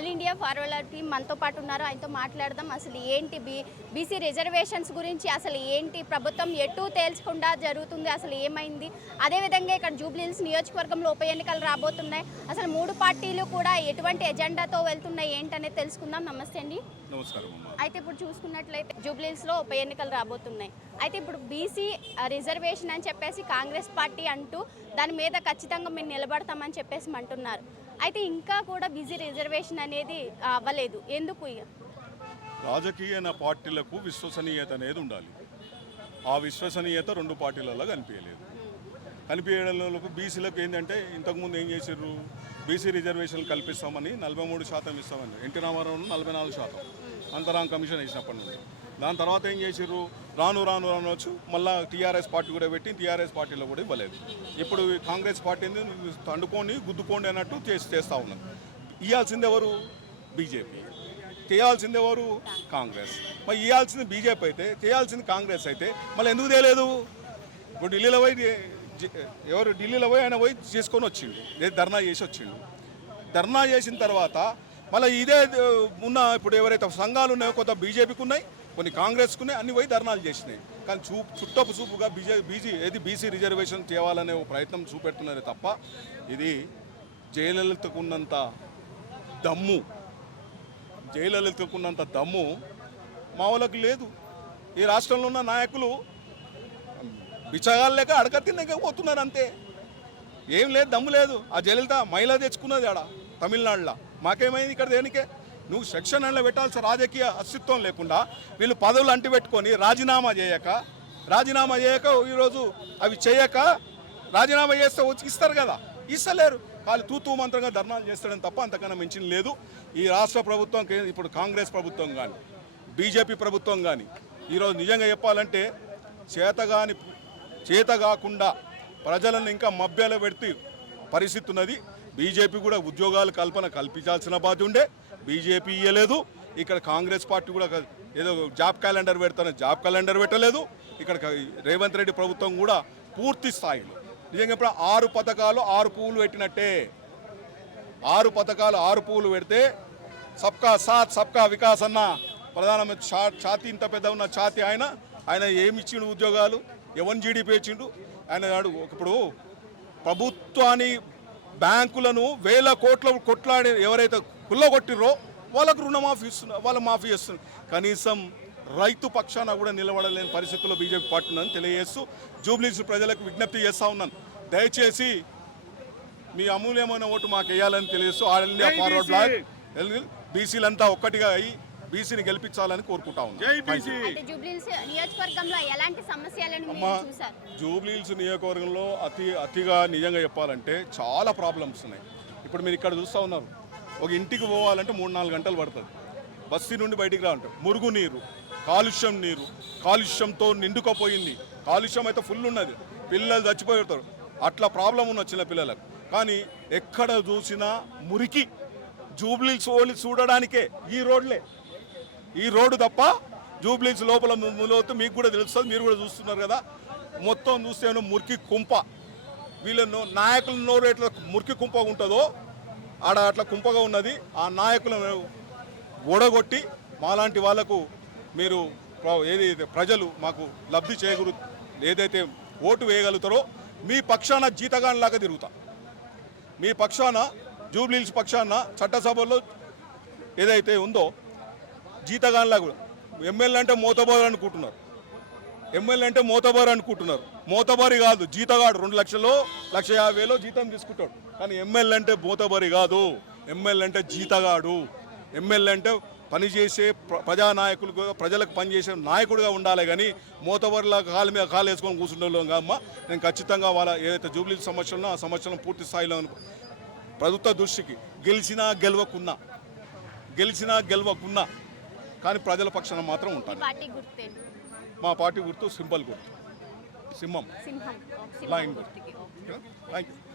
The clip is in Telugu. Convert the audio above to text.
ఆల్ ఇండియా ఫార్వర్డ్ టీం మనతో పాటు ఉన్నారు. ఆయనతో మాట్లాడదాం. అసలు ఏంటి బీ బీసీ రిజర్వేషన్స్ గురించి అసలు ఏంటి ప్రభుత్వం ఎటు తేల్చకుండా జరుగుతుంది? అసలు ఏమైంది? అదేవిధంగా ఇక్కడ జూబ్లీహిల్స్ నియోజకవర్గంలో ఉప ఎన్నికలు రాబోతున్నాయి. అసలు మూడు పార్టీలు కూడా ఎటువంటి ఎజెండాతో వెళ్తున్నాయి ఏంటనేది తెలుసుకుందాం. నమస్తే అండి. నమస్కారం అయితే ఇప్పుడు చూసుకున్నట్లయితే జూబ్లీహిల్స్లో ఉప ఎన్నికలు రాబోతున్నాయి. అయితే ఇప్పుడు బీసీ రిజర్వేషన్ అని చెప్పేసి కాంగ్రెస్ పార్టీ అంటూ దాని మీద ఖచ్చితంగా మేము నిలబడతామని చెప్పేసి అంటున్నారు. అయితే ఇంకా కూడా బీసీ రిజర్వేషన్ అనేది అవ్వలేదు. ఎందుకు ఇక? రాజకీయ పార్టీలకు విశ్వసనీయత అనేది ఉండాలి. ఆ విశ్వసనీయత రెండు పార్టీలలో కనిపించలేదు. కనిపించడంలో బీసీలకు ఏంటంటే ఇంతకుముందు ఏం చేసారు బీసీ రిజర్వేషన్లు కల్పిస్తామని నలభై మూడు శాతం ఇస్తామని. ఎన్టీ రామారావు నలభై నాలుగు శాతం. అంతరాం కమిషన్ వేసినప్పటి నుండి. దాని తర్వాత ఏం చేసారు రాను రాను రాను వచ్చు మళ్ళీ టీఆర్ఎస్ పార్టీ కూడా పెట్టి టీఆర్ఎస్ పార్టీలో కూడా ఇవ్వలేదు. ఇప్పుడు కాంగ్రెస్ పార్టీని తండుకొని గుద్దుకోండి అన్నట్టు చేసి చేస్తూ ఉన్నారు ఇవ్వాల్సింది ఎవరు? బీజేపీ. చేయాల్సింది ఎవరు? కాంగ్రెస్. మరి ఇవ్వాల్సింది బీజేపీ అయితే చేయాల్సింది కాంగ్రెస్ అయితే మళ్ళీ ఎందుకు తేలేదు ఇప్పుడు ఢిల్లీలో పోయి ఎవరు ఢిల్లీలో పోయి ఆయన పోయి చేసుకొని వచ్చిండు. ధర్నా చేసి వచ్చిండు. ధర్నా చేసిన తర్వాత మళ్ళీ ఇదే ఉన్న ఇప్పుడు ఎవరైతే సంఘాలు ఉన్నాయో కొంత బీజేపీకి ఉన్నాయి కొన్ని కాంగ్రెస్కునే అన్ని పోయి ధర్నాలు చేసినాయి. కానీ చూ చుట్టపు చూపుగా బీజే బీజీ ఏది బీసీ రిజర్వేషన్ తేవాలనే ఒక ప్రయత్నం చూపెడుతున్నారే తప్ప ఇది జయలలితకు ఉన్నంత దమ్ము జయలలితకున్నంత దమ్ము మా వాళ్ళకి లేదు. ఈ రాష్ట్రంలో ఉన్న నాయకులు బిచ్చగాలు లేక అడక తిన్నక పోతున్నారు అంతే. ఏం లేదు దమ్ము లేదు. ఆ జయలలిత మహిళ తెచ్చుకున్నది ఆడ తమిళనాడులో. మాకేమైంది ఇక్కడ దేనికే? నువ్వు సెక్షన్ పెట్టాల్సిన రాజకీయ అస్తిత్వం లేకుండా వీళ్ళు పదవులు అంటిపెట్టుకొని రాజీనామా చేయక రాజీనామా చేయక ఈరోజు అవి చేయక రాజీనామా చేస్తే వచ్చి ఇస్తారు కదా. ఇస్తలేరు. వాళ్ళు తూతూ మంత్రంగా ధర్నాలు చేస్తాడని తప్ప అంతకన్నా మించిన లేదు. ఈ రాష్ట్ర ప్రభుత్వం ఇప్పుడు కాంగ్రెస్ ప్రభుత్వం కానీ బీజేపీ ప్రభుత్వం కానీ ఈరోజు నిజంగా చెప్పాలంటే చేతగాని చేత కాకుండా ప్రజలను ఇంకా మభ్యలో పెడితే పరిస్థితి ఉన్నది. బీజేపీ కూడా ఉద్యోగాల కల్పన కల్పించాల్సిన బాధ్యత ఉండే. బీజేపీ ఇయ్యలేదు. ఇక్కడ కాంగ్రెస్ పార్టీ కూడా ఏదో జాబ్ క్యాలెండర్ పెడతానని జాబ్ క్యాలెండర్ పెట్టలేదు. ఇక్కడ రేవంత్ రెడ్డి ప్రభుత్వం కూడా పూర్తి స్థాయిలో. నిజంగా ఇప్పుడు ఆరు పథకాలు ఆరు పువ్వులు పెట్టినట్టే. ఆరు పథకాలు ఆరు పువ్వులు పెడితే సబ్కా సాత్ సబ్కా వికాస్ అన్న ప్రధానమంత్రి ఛా ఛాతి ఇంత పెద్ద ఉన్న ఛాతి ఆయన ఆయన ఏమి ఇచ్చిండు ఉద్యోగాలు? ఎవరిని జీడీపీ ఇచ్చిండు? ఆయన ఇప్పుడు ప్రభుత్వాన్ని బ్యాంకులను వేల కోట్ల కొట్లాడి ఎవరైతే కుల్లగొట్టిరో వాళ్ళకు రుణమాఫీ ఇస్తున్నారు వాళ్ళ మాఫీ చేస్తున్నారు. కనీసం రైతు పక్షాన కూడా నిలబడలేని పరిస్థితుల్లో బీజేపీ పార్టీ ఉందని తెలియజేస్తూ జూబ్లీస్ ప్రజలకు విజ్ఞప్తి చేస్తా ఉన్నాను. దయచేసి మీ అమూల్యమైన ఓటు మాకు వేయాలని తెలియజేస్తూ ఆల్ ఇండియా ఫార్వర్డ్ బ్లాక్ బీసీలంతా ఒక్కటిగా అయ్యి బీసీని గెలిపించాలని కోరుకుంటా. అయితే జూబ్లీహిల్స్ నియోజకవర్గంలో ఎలాంటి సమస్యలను అమ్మా మీరు చూసారు జూబ్లీహిల్స్ నియోజకవర్గంలో అతి అతిగా నిజంగా చెప్పాలంటే చాలా ప్రాబ్లమ్స్ ఉన్నాయి. ఇప్పుడు మీరు ఇక్కడ చూస్తూ ఉన్నారు. ఒక ఇంటికి పోవాలంటే మూడు నాలుగు గంటలు పడుతుంది. బస్తీ నుండి బయటికి రావంటే మురుగు నీరు కాలుష్యం నీరు కాలుష్యంతో నిండుకపోయింది. కాలుష్యం అయితే ఫుల్ ఉన్నది. పిల్లలు చచ్చిపోతారు అట్లా ప్రాబ్లం ఉన్న చిన్న పిల్లలకు. కానీ ఎక్కడ చూసినా మురికి. ఓన్లీ చూడడానికే. ఈ రోడ్లే. ఈ రోడ్డు తప్ప జూబ్లీస్ లోపల లోతు మీకు కూడా తెలుస్తుంది మీరు కూడా చూస్తున్నారు కదా. మొత్తం చూస్తే మురికి కుంప. వీళ్ళ నాయకుల నోరు ఎట్లా మురికి కుంప ఉంటుందో ఆడ అట్లా కుంపగా ఉన్నది. ఆ నాయకులను ఓడగొట్టి మాలాంటి వాళ్ళకు మీరు ఏదైతే ఏది ప్రజలు మాకు లబ్ధి చేకూరు ఏదైతే ఓటు వేయగలుగుతారో మీ పక్షాన జీతగానిలాగా తిరుగుతా. మీ పక్షాన జూబ్లీల్స్ పక్షాన చట్టసభలో ఏదైతే ఉందో జీతగాన్లా కూడా. ఎమ్మెల్యే అంటే మోతబారు అనుకుంటున్నారు. ఎమ్మెల్యే అంటే మోతబారు అనుకుంటున్నారు. మోతబారి కాదు జీతగాడు. రెండు లక్షలు లక్ష యాభై జీతం తీసుకుంటాడు. కానీ ఎమ్మెల్యే అంటే మోతబారి కాదు. ఎమ్మెల్యే అంటే జీతగాడు. ఎమ్మెల్యే అంటే పనిచేసే ప్ర- ప్రజానాయకులుగా ప్రజలకు పనిచేసే నాయకుడిగా ఉండాలి కానీ మోతబరిలా కాలు మీద కాలు వేసుకొని కూర్చుంటాం కామ్మ నేను ఖచ్చితంగా వాళ్ళ ఏదైతే జూబ్లీ సమస్యలు ఆ సమస్యలను పూర్తి స్థాయిలో ప్రభుత్వ దృష్టికి గెలిచినా గెలవకున్నా గెలిచినా గెలవకున్నా కానీ ప్రజల పక్షాన మాత్రం ఉంటాను. మా పార్టీ గుర్తు సింబల్ గుర్తు. సింహం. గుర్తుకి ఓకే. Thank you